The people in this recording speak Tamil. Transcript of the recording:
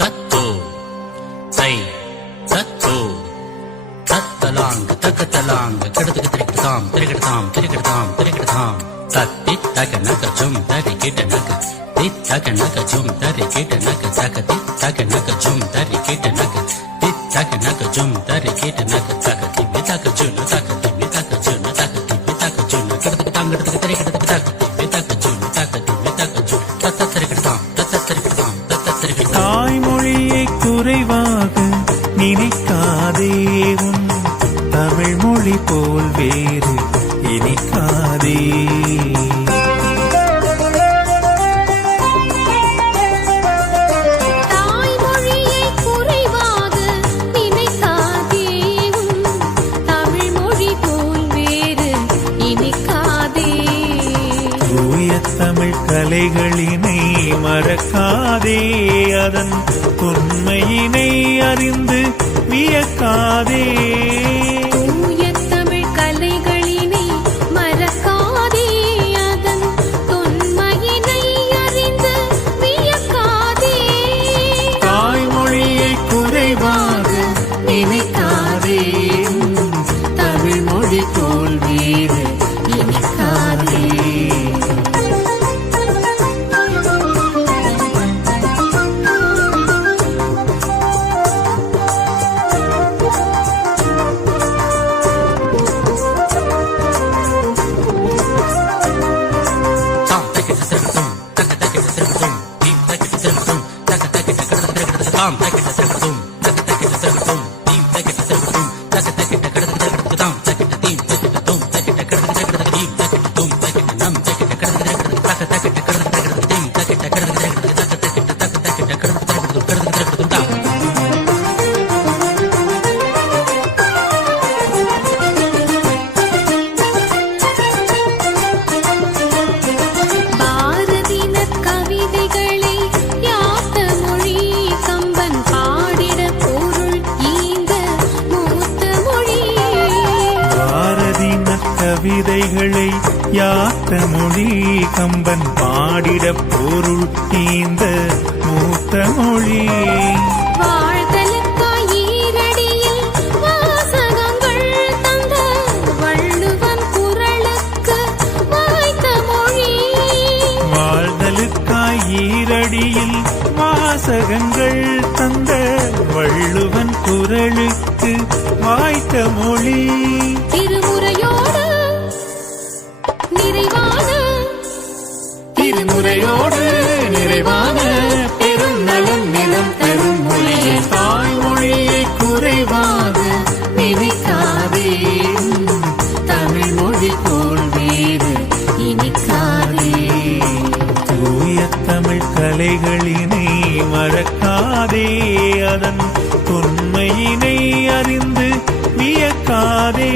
தத்தோ தை தத்தோ தத்தலாங்க தக்கத்தலாங்க கிடத்துக்கு திரிக்கிட்டாம் திரிக்கிட்டாம் திரிக்கிட்டாம் திரிக்கிட்டாம் தத்தி தக நக ஜும் தரி கிட்ட நக தித்தக நக ஜும் தரி கிட்ட நக தக தித்தக நக ஜும் தரி கிட்ட நக தித்தக நக ஜும் தரி கிட்ட நக தக திம்மி தக ஜுன தக திம்மி தக ஜுன தக திம்மி தக ஜுன கிடத்துக்கு தாங்க கிடத்துக்கு திரிக்கிட்டதுக்கு தக திம்மி தக ஜுன தக திம்மி தக ஜுன தத்த திரிக்கிட்டாம் தத்த திரிக்கிட்டாம் தத்த திரிக்கிட்டாம். தாய்மொழியை குறைவாக நினைக்காதே, உன் தமிழ் மொழி போல் வேறு இனிக்காதே. தாய்மொழியை குறைவாக நினைக்காதே, உன் தமிழ் மொழி போல் வேறு இனிக்காதே. தூய தமிழ் கலைகளினை மறக்காதே, அதன் உண்மையினை அறிந்து வியக்காதே. தூய தமிழ் கலைகளினை மறக்காதே, அதன் தொன்மையினை அறிந்து வியக்காதே. தாய்மொழியை குறைவாக நினைக்காதே, தமிழ் மொழி போல் வேறு இனிக்காதே. கவிதைகளை யாத்த மொழி கம்பன் பாடிட பொருள் ஈந்த மூத்த மொழி. வாழ்தலுக்காய் ஈரடியில் வாசகங்கள் தந்த வள்ளுவன் குரலுக்கு வாய்த்த மொழி. வாழ்தலுக்காய் ஈரடியில் வாசகங்கள் தந்த வள்ளுவன் குரலுக்கு வாய்த்த மொழி. திருமுறையோடு நிறைவான பெரும் நலம் நிலம் பெரும் மொழியை. தாய்மொழியை குறைவாக நினைக்காதே, தமிழ் மொழி போல் வேறு இனிக்காதே. தூய தமிழ் கலைகளினை மறக்காதே, அதன் உண்மையினை அறிந்து வியக்காதே.